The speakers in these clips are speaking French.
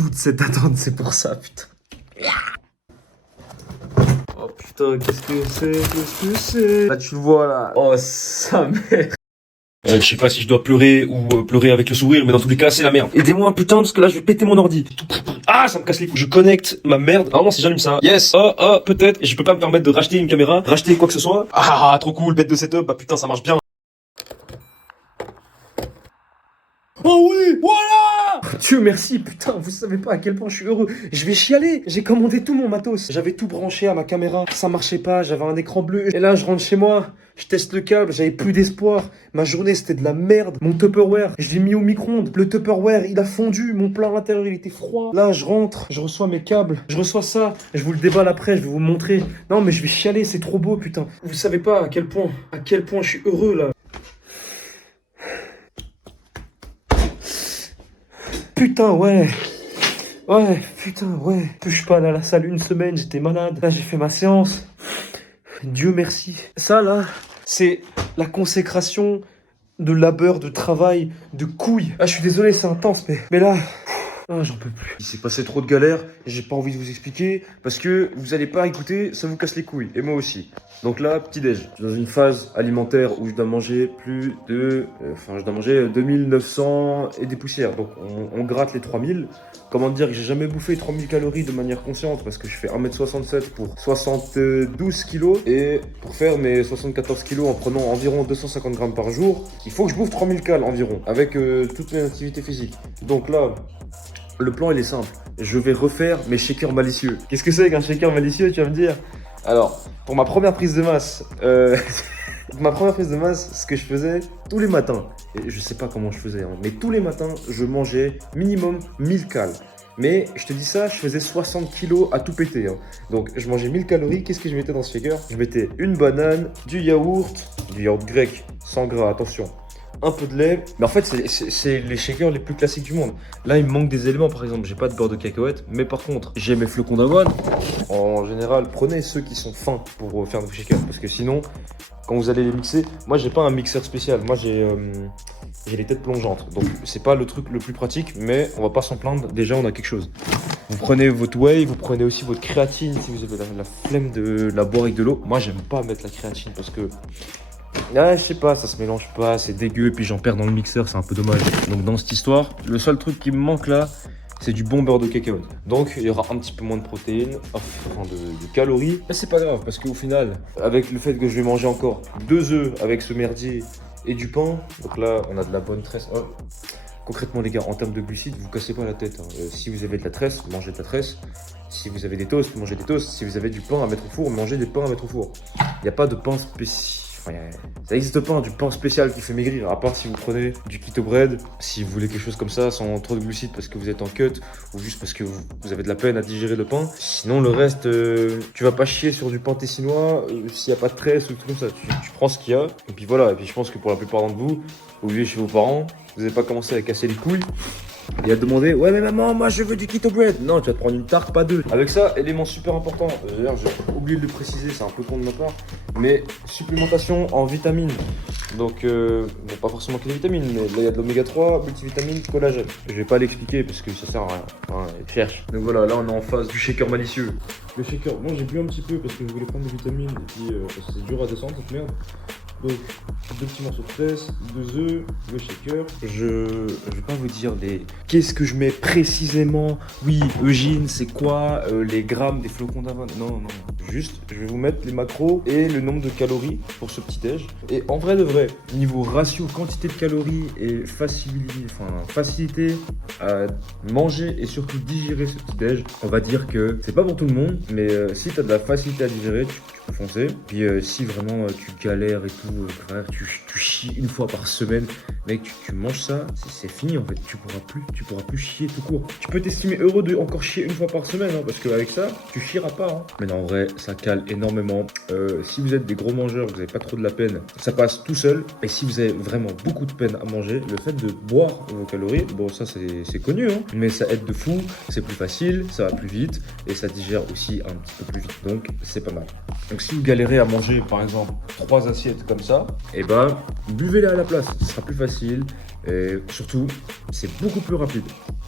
toute cette attente, c'est pour ça, putain. Oh putain, qu'est-ce que c'est? Qu'est-ce que c'est? Là, tu le vois, là. Oh, sa mère. Je sais pas si je dois pleurer ou pleurer avec le sourire, mais dans tous les cas, c'est la merde. Aidez-moi, putain, parce que là, je vais péter mon ordi. Ah, ça me casse les couilles. Je connecte ma merde. Ah non, si j'allume ça. Yes. Peut-être. Et je peux pas me permettre de racheter une caméra, racheter quoi que ce soit. Ah, trop cool, bête de setup. Bah putain, ça marche bien. Oh oui, voilà! Dieu merci, putain, vous savez pas à quel point je suis heureux. Je vais chialer. J'ai commandé tout mon matos. J'avais tout branché à ma caméra. Ça marchait pas, j'avais un écran bleu. Et là, je rentre chez moi. Je teste le câble, j'avais plus d'espoir. Ma journée, c'était de la merde. Mon Tupperware, je l'ai mis au micro-ondes. Le Tupperware, il a fondu. Mon plat à l'intérieur, il était froid. Là, je rentre, je reçois mes câbles. Je reçois ça. Je vous le déballe après, je vais vous montrer. Non, mais je vais chialer, c'est trop beau, putain. Vous savez pas à quel point je suis heureux, là. Putain, ouais. Ouais, putain, ouais. Je suis pas allé à la salle une semaine, j'étais malade. Là, j'ai fait ma séance. Dieu merci. Ça, là, c'est la consécration de labeur, de travail, de couilles. Ah, je suis désolé, c'est intense, mais là... Ah, j'en peux plus. Il s'est passé trop de galères, j'ai pas envie de vous expliquer, parce que vous allez pas écouter, ça vous casse les couilles, et moi aussi. Donc là, petit déj. Je suis dans une phase alimentaire où je dois manger plus de... je dois manger 2900 et des poussières. Donc on gratte les 3000. Comment dire que j'ai jamais bouffé 3000 calories de manière consciente, parce que je fais 1m67 pour 72 kilos, et pour faire mes 74 kilos en prenant environ 250 grammes par jour, il faut que je bouffe 3000 cales environ, avec toutes mes activités physiques. Donc là... Le plan, il est simple. Je vais refaire mes shakers malicieux. Qu'est-ce que c'est qu'un shaker malicieux, tu vas me dire? Alors, pour ma première prise de masse, ce que je faisais tous les matins, et je sais pas comment je faisais, hein, mais tous les matins, je mangeais minimum 1000 cales. Mais je te dis ça, je faisais 60 kilos à tout péter. Hein. Donc, je mangeais 1000 calories. Qu'est-ce que je mettais dans ce shaker? Je mettais une banane, du yaourt grec, sans gras, attention. Un peu de lait, mais en fait c'est les shakers les plus classiques du monde. Là il me manque des éléments, par exemple j'ai pas de beurre de cacahuète, mais par contre j'ai mes flocons d'avoine. En général prenez ceux qui sont fins pour faire vos shakers, parce que sinon quand vous allez les mixer, moi j'ai pas un mixeur spécial, moi j'ai les têtes plongeantes, donc c'est pas le truc le plus pratique, mais on va pas s'en plaindre, déjà on a quelque chose. Vous prenez votre whey, vous prenez aussi votre créatine si vous avez la flemme de la boire avec de l'eau. Moi j'aime pas mettre la créatine parce que ah, je sais pas, ça se mélange pas, c'est dégueu, et puis j'en perds dans le mixeur, c'est un peu dommage. Donc dans cette histoire, le seul truc qui me manque là, c'est du bon beurre de cacahuète. Donc il y aura un petit peu moins de protéines, enfin de calories. Mais c'est pas grave, parce qu'au final, avec le fait que je vais manger encore 2 œufs avec ce merdier et du pain, donc là on a de la bonne tresse. Oh. Concrètement les gars, en termes de glucides, vous cassez pas la tête. Hein. Si vous avez de la tresse, mangez de la tresse. Si vous avez des toasts, mangez des toasts. Si vous avez du pain à mettre au four, mangez des pains à mettre au four. Il n'y a pas de pain spécial. Enfin, ça n'existe pas, hein, du pain spécial qui fait maigrir, à part si vous prenez du keto bread, si vous voulez quelque chose comme ça, sans trop de glucides parce que vous êtes en cut, ou juste parce que vous avez de la peine à digérer le pain. Sinon, le reste, tu vas pas chier sur du pain tessinois, s'il n'y a pas de tresse ou tout comme ça, tu prends ce qu'il y a, et puis voilà. Et puis je pense que pour la plupart d'entre vous, vous vivez chez vos parents, vous n'avez pas commencé à casser les couilles, et à te demander, ouais mais maman, moi je veux du keto bread. Non, tu vas te prendre une tarte, pas deux. Avec ça, élément super important, d'ailleurs j'ai oublié de le préciser, c'est un peu con de ma part, mais supplémentation en vitamines. Donc, bon, pas forcément que des vitamines, mais là il y a de l'oméga 3, multivitamines, collagène. Je vais pas l'expliquer parce que ça sert à rien, enfin, cherche. Donc voilà, là on est en phase du shaker malicieux. Le shaker, bon j'ai bu un petit peu parce que je voulais prendre des vitamines et puis parce que c'est dur à descendre cette merde. Donc, 2 petits morceaux de tresse, 2 œufs, le shaker. Je vais pas vous dire qu'est-ce que je mets précisément. Oui, Eugène, c'est quoi les grammes des flocons d'avoine? Non. Juste, je vais vous mettre les macros et le nombre de calories pour ce petit déj. Et en vrai de vrai, niveau ratio quantité de calories et facilité à manger et surtout digérer ce petit déj, on va dire que c'est pas pour tout le monde, mais si tu as de la facilité à digérer, tu peux foncer. Puis si vraiment tu galères et tout, frère, tu chies une fois par semaine, mec, tu manges ça, c'est fini en fait. Tu pourras plus chier tout court. Tu peux t'estimer heureux de encore chier une fois par semaine, hein, parce qu'avec ça, tu chieras pas. Hein. Mais non, en vrai, ça cale énormément. Si vous êtes des gros mangeurs, vous n'avez pas trop de la peine, ça passe tout seul. Et si vous avez vraiment beaucoup de peine à manger, le fait de boire vos calories, bon ça c'est connu, hein, mais ça aide de fou, c'est plus facile, ça va plus vite et ça digère aussi un petit peu plus vite. Donc c'est pas mal. Donc Donc si vous galérez à manger par exemple 3 assiettes comme ça, et ben buvez-les à la place, ce sera plus facile et surtout c'est beaucoup plus rapide.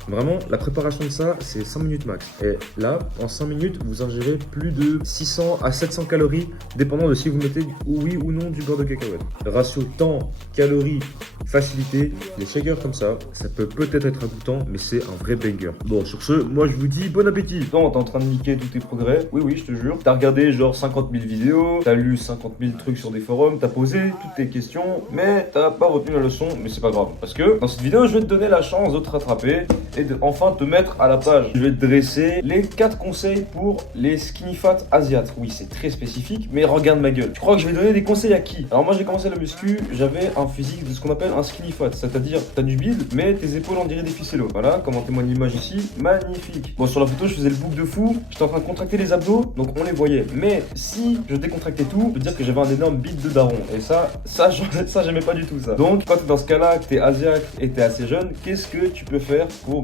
Vraiment, la préparation de ça, c'est 5 minutes max. Et là, en 5 minutes, vous ingérez plus de 600 à 700 calories, dépendant de si vous mettez oui ou non du beurre de cacahuète. Le ratio temps, calories, facilité, les shakers comme ça peut peut-être être agoutant, mais c'est un vrai banger. Bon, sur ce, moi je vous dis bon appétit. Non, t'es en train de niquer tous tes progrès. Oui, oui, je te jure. T'as regardé genre 50 000 vidéos, t'as lu 50 000 trucs sur des forums, t'as posé toutes tes questions, mais t'as pas retenu la leçon, mais c'est pas grave. Parce que dans cette vidéo, je vais te donner la chance de te rattraper et de enfin te mettre à la page. Je vais te dresser les 4 conseils pour les skinny fat asiates. Oui, c'est très spécifique, mais regarde ma gueule. Tu crois que je vais donner des conseils à qui? Alors moi j'ai commencé la muscu, j'avais un physique de ce qu'on appelle un skinny fat, c'est-à-dire t'as du bide, mais tes épaules on dirait des ficellos. Voilà, comme en témoigne l'image ici, magnifique. Bon, sur la photo je faisais le bouc de fou, j'étais en train de contracter les abdos, donc on les voyait. Mais si je décontractais tout, je peux dire que j'avais un énorme bide de daron. Et ça j'aimais pas du tout ça. Donc quand t'es dans ce cas-là, que t'es asiaque et t'es assez jeune, qu'est-ce que tu peux faire pour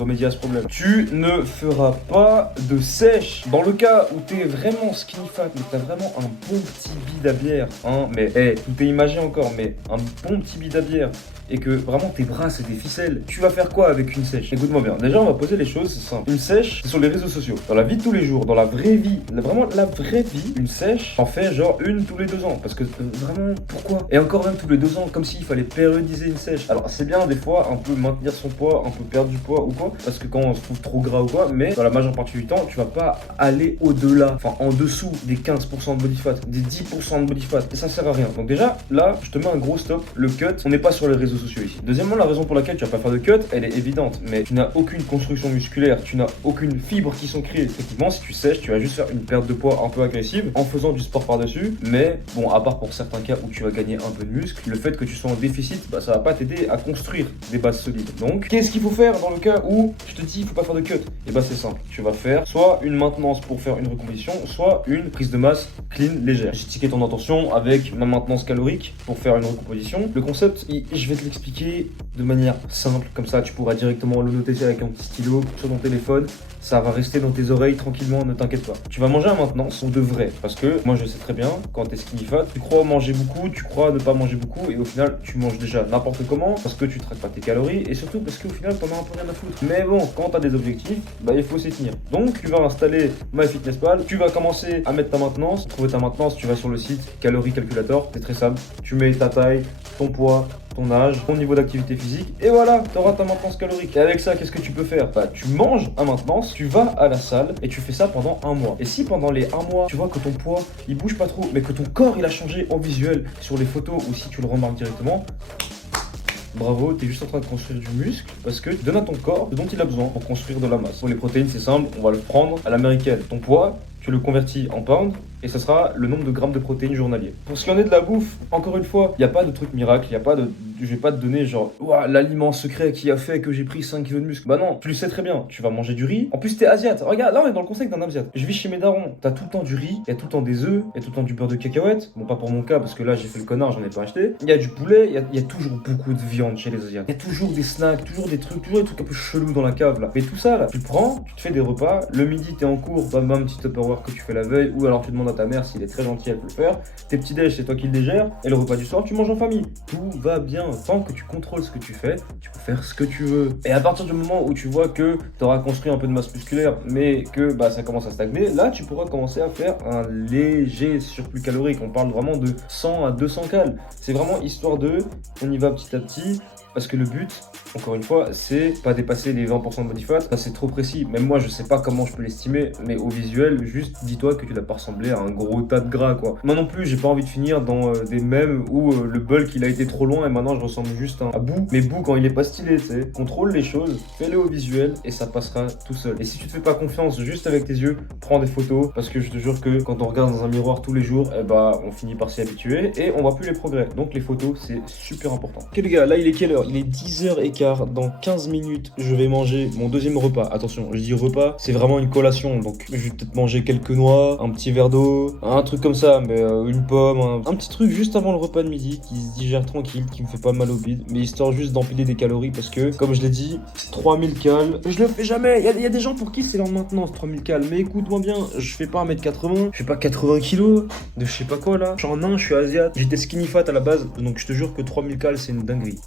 remédier à ce problème? Tu ne feras pas de sèche. Dans le cas où t'es vraiment skinny fat, mais t'as vraiment un bon petit bide à bière, hein, mais tout est imagé encore, mais un bon petit bide à bière, et que vraiment tes bras c'est des ficelles, tu vas faire quoi avec une sèche? Écoute-moi bien, déjà on va poser les choses, c'est simple. Une sèche, c'est sur les réseaux sociaux. Dans la vie de tous les jours, dans la vraie vie, vraiment la vraie vie, une sèche, en fait genre une tous les 2 ans. Parce que vraiment, pourquoi? Et encore même tous les 2 ans, comme s'il fallait périodiser une sèche. Alors c'est bien des fois un peu maintenir son poids, un peu perdre du poids ou quoi, parce que quand on se trouve trop gras ou quoi, mais dans la majeure partie du temps, tu vas pas aller au-delà, enfin en dessous des 15% de body fat, des 10% de body fat, et ça sert à rien. Donc déjà, là, je te mets un gros stop, le cut, on n'est pas sur les réseaux sociaux ici. Deuxièmement, la raison pour laquelle tu vas pas faire de cut, elle est évidente, mais tu n'as aucune construction musculaire, tu n'as aucune fibre qui sont créées. Effectivement, si tu sèches, tu vas juste faire une perte de poids un peu agressive en faisant du sport par-dessus, mais bon, à part pour certains cas où tu vas gagner un peu de muscle, le fait que tu sois en déficit, ça va pas t'aider à construire des bases solides. Donc, qu'est-ce qu'il faut faire dans le cas où je te dis il faut pas faire de cut? Et c'est simple, tu vas faire soit une maintenance pour faire une recomposition, soit une prise de masse clean légère. J'ai tiqué ton attention avec ma maintenance calorique pour faire une recomposition. Le concept, je vais te l'expliquer de manière simple, comme ça tu pourras directement le noter avec un petit stylo sur ton téléphone. Ça va rester dans tes oreilles tranquillement, ne t'inquiète pas. Tu vas manger à maintenance de vrai, parce que moi je sais très bien, quand t'es skinny fat, tu crois manger beaucoup, tu crois ne pas manger beaucoup, et au final tu manges déjà n'importe comment, parce que tu traques pas tes calories, et surtout parce qu'au final t'en as un peu rien à foutre. Mais bon, quand t'as des objectifs, il faut s'y tenir. Donc tu vas installer MyFitnessPal, tu vas commencer à mettre ta maintenance. Pour trouver ta maintenance, tu vas sur le site Calorie Calculator, c'est très simple. Tu mets ta taille, ton poids, ton âge, ton niveau d'activité physique, et voilà, tu auras ta maintenance calorique. Et avec ça, qu'est-ce que tu peux faire? Tu manges à maintenance, tu vas à la salle et tu fais ça pendant 1 mois. Et si pendant les 1 mois, tu vois que ton poids, il bouge pas trop, mais que ton corps, il a changé en visuel sur les photos, ou si tu le remarques directement, bravo, t'es juste en train de construire du muscle, parce que tu donnes à ton corps ce dont il a besoin pour construire de la masse. Pour les protéines, c'est simple, on va le prendre à l'américaine. Ton poids, tu le convertis en pounds, et ça sera le nombre de grammes de protéines journaliers. Pour ce qui en est de la bouffe, encore une fois, il n'y a pas de truc miracle, je vais pas te donner genre l'aliment secret qui a fait que j'ai pris 5 kilos de muscle. Bah non, tu le sais très bien, tu vas manger du riz. En plus t'es asiate, regarde, là on est dans le conseil d'un asiate. Je vis chez mes darons, t'as tout le temps du riz, il y a tout le temps des œufs, il y a tout le temps du beurre de cacahuète. Bon, pas pour mon cas parce que là j'ai fait le connard, j'en ai pas acheté. Il y a du poulet, il y a toujours beaucoup de viande chez les asiates. Il y a toujours des snacks, toujours des trucs un peu chelous dans la cave là. Mais tout ça là, tu prends, tu te fais des repas, le midi t'es en cours, bam petit Tupperware que tu fais la veille, ou alors tu demandes à ta mère s'il est très gentil, elle peut le faire. Tes petits déj, c'est toi qui le dégères, et le repas du soir tu manges en famille. Tout va bien, tant que tu contrôles ce que tu fais, tu peux faire ce que tu veux. Et à partir du moment où tu vois que tu auras construit un peu de masse musculaire, mais que ça commence à stagner, là tu pourras commencer à faire un léger surplus calorique. On parle vraiment de 100 à 200 cales. C'est vraiment histoire de, on y va petit à petit. Parce que le but, encore une fois, c'est pas dépasser les 20% de body fat. Ça, c'est trop précis. Même moi, je sais pas comment je peux l'estimer, mais au visuel, juste dis-toi que tu dois pas ressembler à un gros tas de gras, quoi. Moi non plus, j'ai pas envie de finir dans des mèmes où le bulk il a été trop loin et maintenant je ressemble juste à Boo. Mais Boo, quand il est pas stylé, tu sais, contrôle les choses, fais-les au visuel et ça passera tout seul. Et si tu te fais pas confiance juste avec tes yeux, prends des photos, parce que je te jure que quand on regarde dans un miroir tous les jours, on finit par s'y habituer et on voit plus les progrès. Donc les photos, c'est super important. Ok les gars, là il est quelle heure? Il est 10h15, dans 15 minutes, je vais manger mon deuxième repas. Attention, je dis repas, c'est vraiment une collation, donc je vais peut-être manger quelques noix, un petit verre d'eau, un truc comme ça, mais une pomme, un petit truc juste avant le repas de midi qui se digère tranquille, qui me fait pas mal au bide, mais histoire juste d'empiler des calories parce que, comme je l'ai dit, 3000 cales, je le fais jamais. Il y a des gens pour qui c'est leur maintenance, 3000 cales, mais écoute-moi bien, je fais pas 1m80, je fais pas 80 kilos de je sais pas quoi là. Je suis en nain, je suis asiate, j'étais skinny fat à la base, donc je te jure que 3000 cales c'est une dinguerie.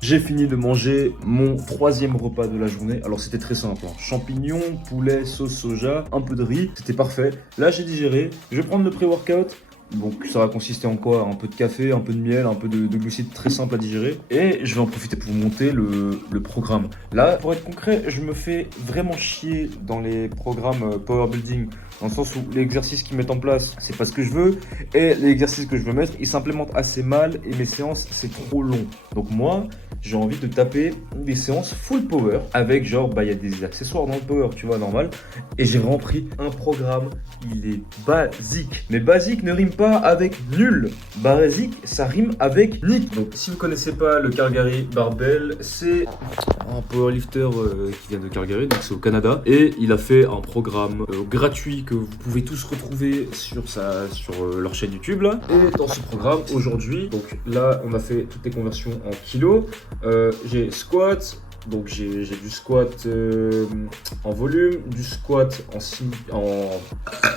J'ai fini de manger mon 3e repas de la journée. Alors c'était très simple, hein. Champignons, poulet, sauce soja, un peu de riz, c'était parfait. Là j'ai digéré, je vais prendre le pré-workout. Donc ça va consister en quoi? Un peu de café, un peu de miel, un peu de glucides très simples à digérer. Et je vais en profiter pour vous monter le programme. Là, pour être concret, je me fais vraiment chier dans les programmes Power Building. Dans le sens où l'exercice qu'ils mettent en place, c'est pas ce que je veux. Et l'exercice que je veux mettre, ils s'implémentent assez mal. Et mes séances, c'est trop long. Donc moi, j'ai envie de taper des séances full power. Avec genre, il y a des accessoires dans le power, tu vois, normal. Et j'ai vraiment pris un programme. Il est basique. Mais basique ne rime pas avec nul. Basique, ça rime avec nique. Donc si vous connaissez pas le Calgary Barbell, c'est un powerlifter qui vient de Calgary, donc c'est au Canada. Et il a fait un programme gratuit que vous pouvez tous retrouver sur leur chaîne YouTube là. Et dans ce programme aujourd'hui, donc là on a fait toutes les conversions en kilos. J'ai squat. Donc j'ai du squat en volume, du squat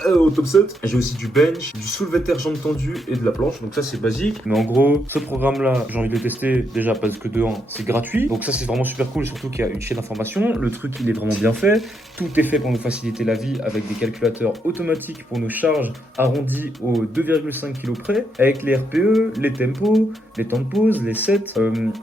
au top set. J'ai aussi du bench, du soulevé de terre jambes tendues et de la planche. Donc ça c'est basique. Mais en gros, ce programme-là, j'ai envie de le tester déjà parce que de 1, c'est gratuit. Donc ça c'est vraiment super cool, surtout qu'il y a une chaîne d'information. Le truc il est vraiment bien fait. Tout est fait pour nous faciliter la vie avec des calculateurs automatiques pour nos charges arrondies aux 2,5 kg près. Avec les RPE, les tempos, les temps de pause, les sets.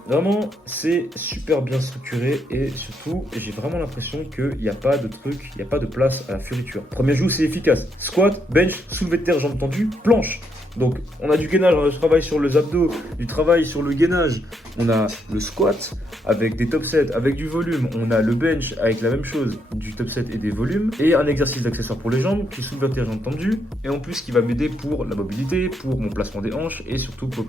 Vraiment c'est super bien structuré. Et surtout, j'ai vraiment l'impression qu'il n'y a pas de truc, il n'y a pas de place à la fioriture. Premier jour, c'est efficace. Squat, bench, soulevé de terre, jambes tendues, planche. Donc, on a du gainage, on a du travail sur les abdos, du travail sur le gainage. On a le squat avec des top sets, avec du volume. On a le bench avec la même chose, du top set et des volumes. Et un exercice d'accessoire pour les jambes, qui soulève terre jambes tendues. Et en plus, qui va m'aider pour la mobilité, pour mon placement des hanches et surtout pour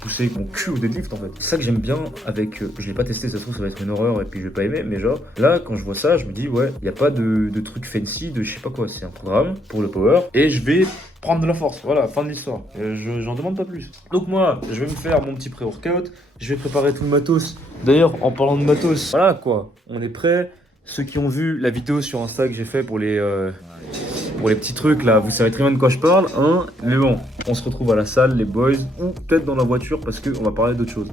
pousser mon cul au deadlift en fait. C'est ça que j'aime bien avec. Je l'ai pas testé, ça se trouve, ça va être une horreur et puis je vais pas aimer. Mais genre, là, quand je vois ça, je me dis, ouais, il n'y a pas de truc fancy, de je sais pas quoi. C'est un programme pour le power. Et je vais prendre de la force, voilà, fin de l'histoire. J'en demande pas plus. Donc moi, je vais me faire mon petit pré-workout, je vais préparer tout le matos. D'ailleurs, en parlant de matos, voilà quoi, on est prêt. Ceux qui ont vu la vidéo sur Insta que j'ai fait pour les petits trucs là, vous savez très bien de quoi je parle, hein. Mais bon, on se retrouve à la salle, les boys, ou peut-être dans la voiture parce qu'on va parler d'autre chose.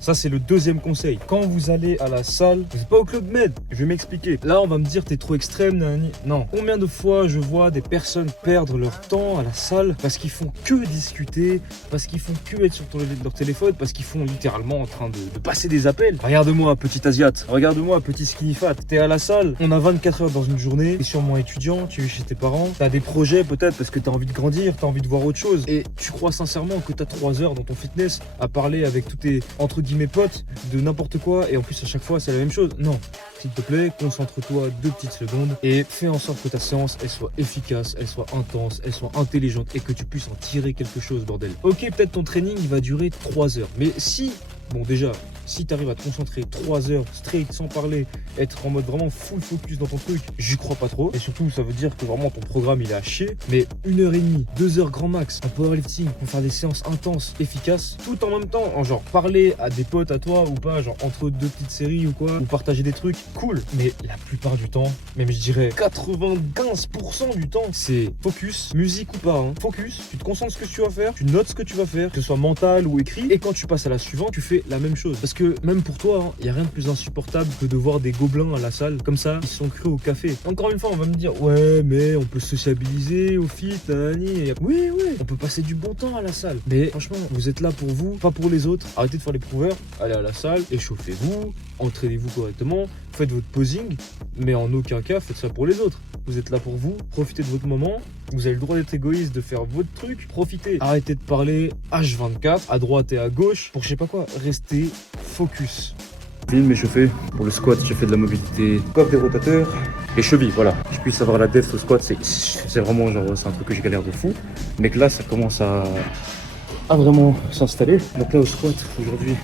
Ça, c'est le deuxième conseil. Quand vous allez à la salle, vous n'êtes pas au Club Med. Je vais m'expliquer. Là, on va me dire, t'es trop extrême, nanani. Non. Combien de fois je vois des personnes perdre leur temps à la salle parce qu'ils font que discuter, parce qu'ils font que être sur leur téléphone, parce qu'ils font littéralement en train de passer des appels. Regarde-moi, petit asiate. Regarde-moi, petit skinny fat. T'es à la salle. On a 24 heures dans une journée. T'es sûrement étudiant. Tu es chez tes parents. T'as des projets peut-être parce que t'as envie de grandir. T'as envie de voir autre chose. Et tu crois sincèrement que t'as 3 heures dans ton fitness à parler avec tous tes entre guillemets potes de n'importe quoi et en plus à chaque fois c'est la même chose. Non, s'il te plaît, concentre-toi 2 petites secondes et fais en sorte que ta séance elle soit efficace, elle soit intense, elle soit intelligente et que tu puisses en tirer quelque chose, bordel. Ok, peut-être ton training il va durer 3 heures, mais si bon déjà, si tu arrives à te concentrer 3 heures straight sans parler, être en mode vraiment full focus dans ton truc, j'y crois pas trop. Et surtout, ça veut dire que vraiment ton programme il est à chier. Mais 1h30, 2 heures grand max en powerlifting pour faire des séances intenses, efficaces, tout en même temps, en genre parler à des potes à toi ou pas, genre entre 2 petites séries ou quoi, ou partager des trucs, cool. Mais la plupart du temps, même je dirais 95% du temps, c'est focus, musique ou pas, hein. Focus, tu te concentres sur ce que tu vas faire, tu notes ce que tu vas faire, que ce soit mental ou écrit, et quand tu passes à la suivante, tu fais la même chose. Parce que même pour toi, il n'y a rien de plus insupportable que de voir des gobelins à la salle comme ça, ils sont crus au café. Encore une fois, on va me dire, ouais, mais on peut sociabiliser au fit, nanani. Oui, on peut passer du bon temps à la salle. Mais franchement, vous êtes là pour vous, pas pour les autres. Arrêtez de faire les prouveurs, allez à la salle, échauffez-vous, entraînez-vous correctement, faites votre posing, mais en aucun cas, faites ça pour les autres. Vous êtes là pour vous, profitez de votre moment, vous avez le droit d'être égoïste, de faire votre truc, profitez. Arrêtez de parler H24, à droite et à gauche, pour je sais pas quoi, restez focus. Fini de m'échauffer. Pour le squat, j'ai fait de la mobilité, coiffe des rotateurs, les chevilles, voilà. Je puisse avoir la depth au squat, c'est vraiment genre, c'est un truc que j'ai galère de fou. Mais que là, ça commence à vraiment s'installer. Donc là, au squat, aujourd'hui,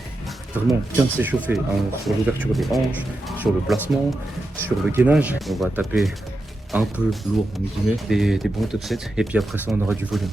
vraiment bien s'échauffer hein, sur l'ouverture des hanches, sur le placement, sur le gainage. On va taper un peu lourds, entre guillemets, des bons top 7. Et puis après ça, on aura du volume.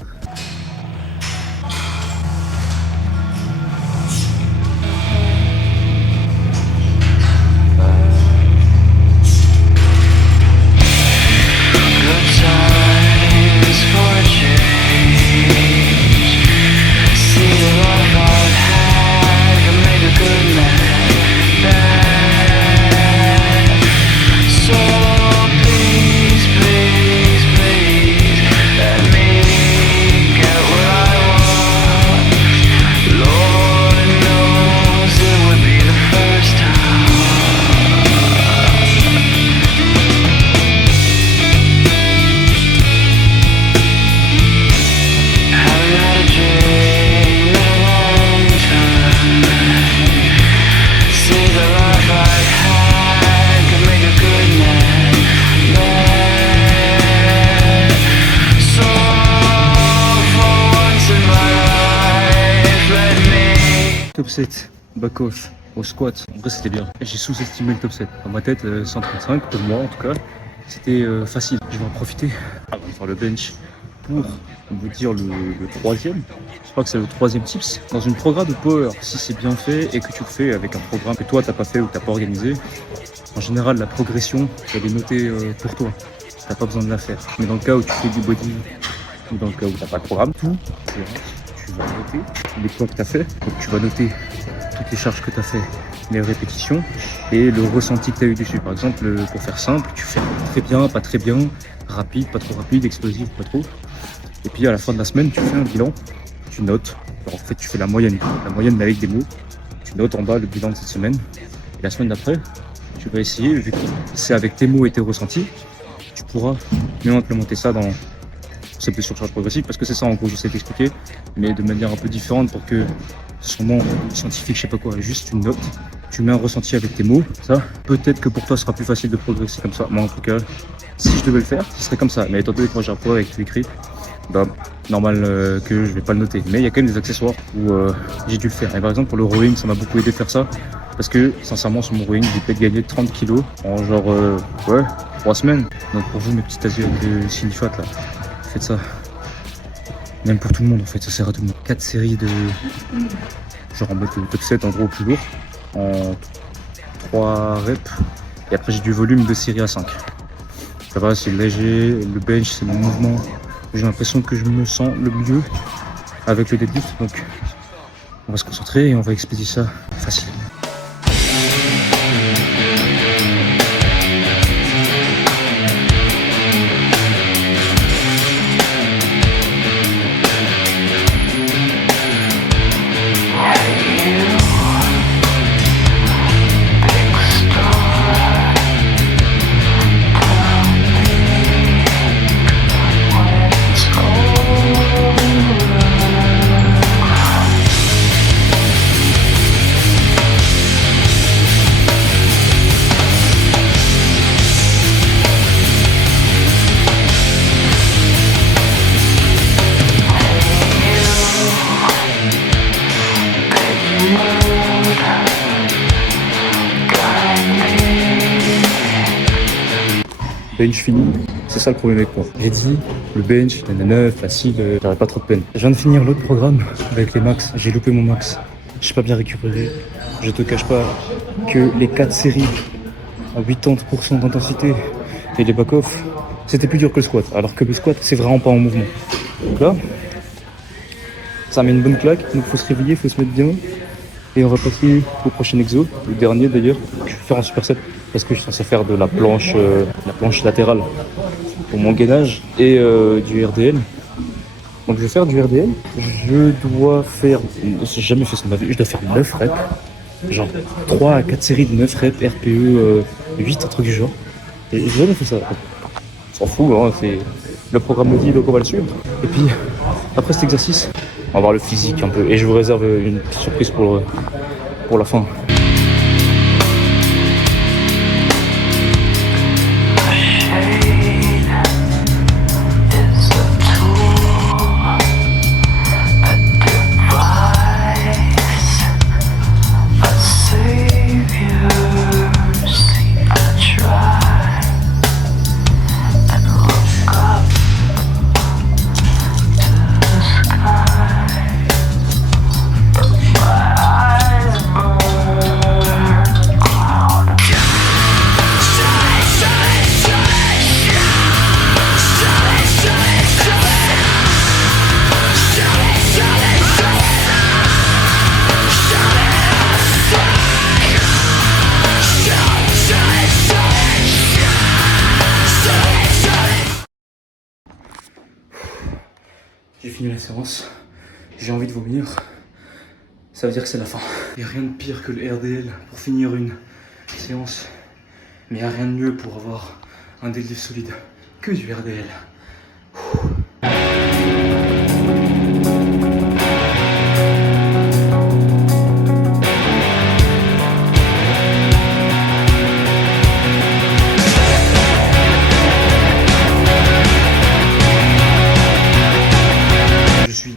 Top 7, back off, au squat. En vrai, c'était bien. J'ai sous-estimé le top 7. Dans ma tête, 135, pour moi en tout cas, c'était facile. Je vais en profiter avant de faire le bench pour vous dire le troisième. Je crois que c'est le troisième tips. Dans une programme de power, si c'est bien fait et que tu le fais avec un programme que toi, t'as pas fait ou t'as pas organisé, en général, la progression, elle est notée pour toi. T'as pas besoin de la faire. Mais dans le cas où tu fais du body ou dans le cas où t'as pas de programme, tout, tu vas noter les points que tu as fait. Donc tu vas noter toutes les charges que tu as fait, les répétitions et le ressenti que tu as eu dessus. Par exemple, pour faire simple, tu fais très bien, pas très bien, rapide, pas trop rapide, explosif, pas trop. Et puis à la fin de la semaine, tu fais un bilan, tu notes. Alors, en fait, tu fais la moyenne mais avec des mots. Tu notes en bas le bilan de cette semaine. Et la semaine d'après, tu vas essayer, vu que c'est avec tes mots et tes ressentis, tu pourras mieux implémenter ça dans c'est plus surcharge progressive, parce que c'est ça en gros, j'essaie d'expliquer, mais de manière un peu différente pour que ce soit moins scientifique, je sais pas quoi, juste une note, tu mets un ressenti avec tes mots, ça, peut-être que pour toi ce sera plus facile de progresser comme ça. Moi en tout cas, si je devais le faire, ce serait comme ça, mais étant donné que moi j'ai un pro avec tout écrit, bah normal que je vais pas le noter, mais il y a quand même des accessoires où j'ai dû le faire. Et par exemple pour le rowing, ça m'a beaucoup aidé de faire ça, parce que sincèrement sur mon rowing, j'ai peut-être gagné 30 kilos en genre 3 semaines. Donc pour vous mes petites asiatiques de Sinifat là, faites ça. Même pour tout le monde en fait, ça sert à tout le monde. 4 séries de genre en mode top 7 en gros plus lourd, en 3 reps. Et après j'ai du volume de série à 5. Ça va, c'est léger, le bench c'est mon mouvement. J'ai l'impression que je me sens le mieux avec le deadlift. Donc on va se concentrer et on va expédier ça facilement. Bench fini, c'est ça le problème avec moi. J'ai dit, le bench, nanana, facile, j'aurais pas trop de peine. Je viens de finir l'autre programme avec les max, j'ai loupé mon max. J'ai pas bien récupéré. Je te cache pas que les 4 séries à 80% d'intensité et les back-off, c'était plus dur que le squat. Alors que le squat, c'est vraiment pas en mouvement. Donc là, ça met une bonne claque, donc faut se réveiller, faut se mettre bien. Et on va passer au prochain exo, le dernier d'ailleurs. Je vais faire un superset parce que je suis censé faire de la planche latérale pour mon gainage et du RDL. Donc je vais faire du RDL. Je dois faire, j'ai jamais fait ça de ma vie, je dois faire 9 reps. Genre 3 à 4 séries de 9 reps, RPE 8, un truc du genre. Et j'ai jamais fait ça. On s'en fout, hein, c'est le programme me dit, donc on va le suivre. Et puis après cet exercice, on va voir le physique un peu. Et je vous réserve une petite surprise pour la fin. J'ai fini la séance, j'ai envie de vomir. Ça veut dire que c'est la fin. Il n'y a rien de pire que le RDL pour finir une séance. Mais il n'y a rien de mieux pour avoir un deadlift solide que du RDL.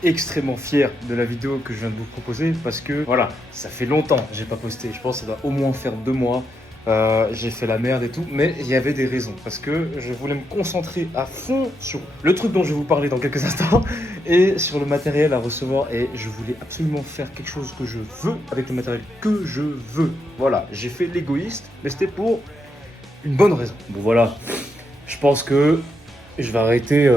Extrêmement fier de la vidéo que je viens de vous proposer parce que voilà, ça fait longtemps que j'ai pas posté. Je pense que ça doit au moins faire 2 mois. J'ai fait la merde et tout, mais il y avait des raisons parce que je voulais me concentrer à fond sur le truc dont je vais vous parler dans quelques instants et sur le matériel à recevoir, et je voulais absolument faire quelque chose que je veux avec le matériel que je veux. Voilà, j'ai fait l'égoïste, mais c'était pour une bonne raison. Bon voilà, je pense que je vais arrêter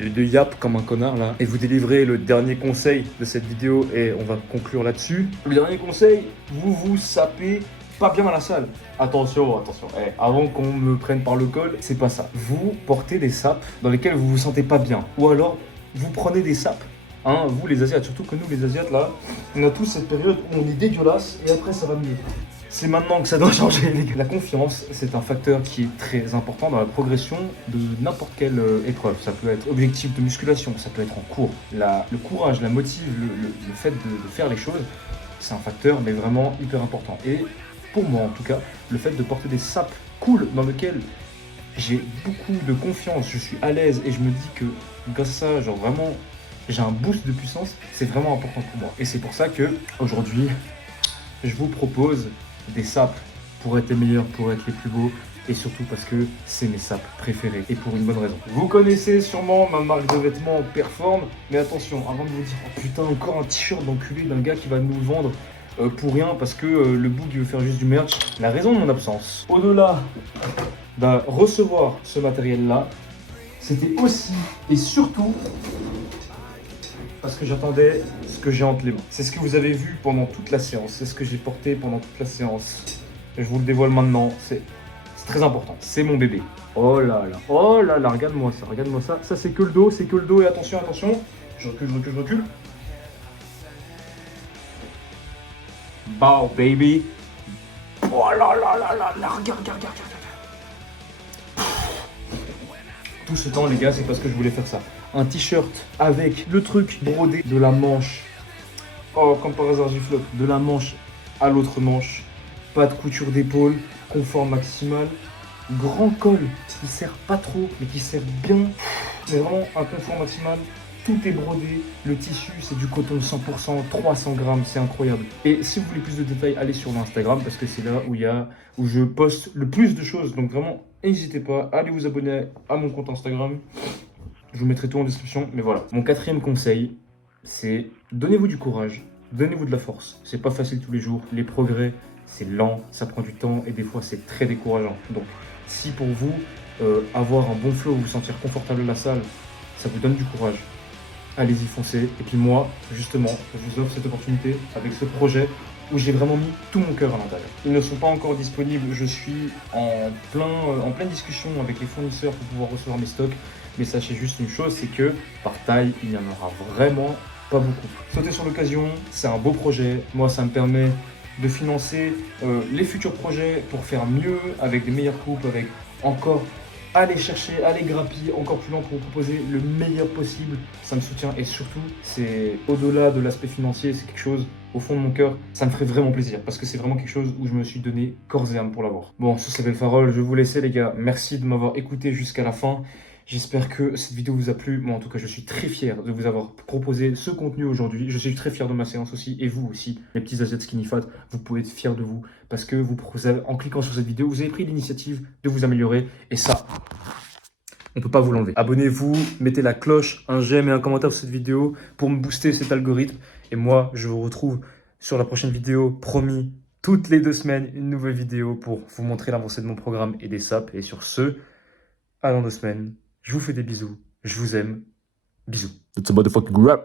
de yap comme un connard là et vous délivrer le dernier conseil de cette vidéo, et on va conclure là-dessus. Le dernier conseil, vous sapez pas bien à la salle. Attention, avant qu'on me prenne par le col, c'est pas ça. Vous portez des sapes dans lesquelles vous vous sentez pas bien, ou alors vous prenez des sapes, hein, vous les Asiates, surtout que nous les Asiates là, on a tous cette période où on est dégueulasse et après ça va mieux. C'est maintenant que ça doit changer, les gars. La confiance, c'est un facteur qui est très important dans la progression de n'importe quelle épreuve. Ça peut être objectif de musculation, ça peut être en cours. Le courage, la motive, le fait de faire les choses, c'est un facteur, mais vraiment hyper important. Et pour moi, en tout cas, le fait de porter des sapes cool dans lesquels j'ai beaucoup de confiance, je suis à l'aise et je me dis que grâce à ça, genre vraiment, j'ai un boost de puissance, c'est vraiment important pour moi. Et c'est pour ça que aujourd'hui, je vous propose des sapes pour être les meilleurs, pour être les plus beaux, et surtout parce que c'est mes sapes préférés, et pour une bonne raison. Vous connaissez sûrement ma marque de vêtements Perform, mais attention, avant de vous dire oh putain, encore un t-shirt d'enculé d'un gars qui va nous le vendre pour rien parce que le boug il veut faire juste du merch, la raison de mon absence, au-delà de recevoir ce matériel là, c'était aussi et surtout parce que j'attendais ce que j'ai entre les mains. C'est ce que vous avez vu pendant toute la séance, c'est ce que j'ai porté pendant toute la séance. Je vous le dévoile maintenant, c'est très important, c'est mon bébé. Oh là là, regarde-moi ça, ça c'est que le dos, et attention, je recule. Bow baby. Oh là là, regarde. Tout ce temps les gars, c'est parce que je voulais faire ça. Un t-shirt avec le truc brodé de la manche. Oh, comme par hasard, j'y flotte. De la manche à l'autre manche. Pas de couture d'épaule. Confort maximal. Grand col qui sert pas trop, mais qui sert bien. Mais vraiment un confort maximal. Tout est brodé. Le tissu, c'est du coton 100%, 300 grammes. C'est incroyable. Et si vous voulez plus de détails, allez sur l'Instagram parce que c'est là où je poste le plus de choses. Donc vraiment, n'hésitez pas. Allez vous abonner à mon compte Instagram. Je vous mettrai tout en description, mais voilà. Mon 4e conseil, c'est donnez-vous du courage, donnez-vous de la force. C'est pas facile tous les jours, les progrès, c'est lent, ça prend du temps et des fois c'est très décourageant. Donc, si pour vous, avoir un bon flow, vous sentir confortable à la salle, ça vous donne du courage, allez-y, foncez. Et puis moi, justement, je vous offre cette opportunité avec ce projet où j'ai vraiment mis tout mon cœur à l'intérieur. Ils ne sont pas encore disponibles, je suis en pleine discussion avec les fournisseurs pour pouvoir recevoir mes stocks. Mais sachez juste une chose, c'est que par taille, il n'y en aura vraiment pas beaucoup. Sautez sur l'occasion, c'est un beau projet. Moi, ça me permet de financer les futurs projets pour faire mieux, avec des meilleures coupes, avec encore aller chercher, aller grappiller encore plus loin pour vous proposer le meilleur possible. Ça me soutient et surtout, c'est au-delà de l'aspect financier, c'est quelque chose au fond de mon cœur, ça me ferait vraiment plaisir parce que c'est vraiment quelque chose où je me suis donné corps et âme pour l'avoir. Bon, sur ces belles paroles, je vais vous laisser les gars. Merci de m'avoir écouté jusqu'à la fin. J'espère que cette vidéo vous a plu. Moi, en tout cas, je suis très fier de vous avoir proposé ce contenu aujourd'hui. Je suis très fier de ma séance aussi. Et vous aussi, les petits Asiates Skinny Fat, vous pouvez être fiers de vous. Parce que en cliquant sur cette vidéo, vous avez pris l'initiative de vous améliorer. Et ça, on ne peut pas vous l'enlever. Abonnez-vous, mettez la cloche, un j'aime et un commentaire sur cette vidéo pour me booster cet algorithme. Et moi, je vous retrouve sur la prochaine vidéo. Promis, toutes les 2 semaines, une nouvelle vidéo pour vous montrer l'avancée de mon programme et des sapes. Et sur ce, à dans 2 semaines. Je vous fais des bisous, je vous aime, bisous. It's a motherfucking rap.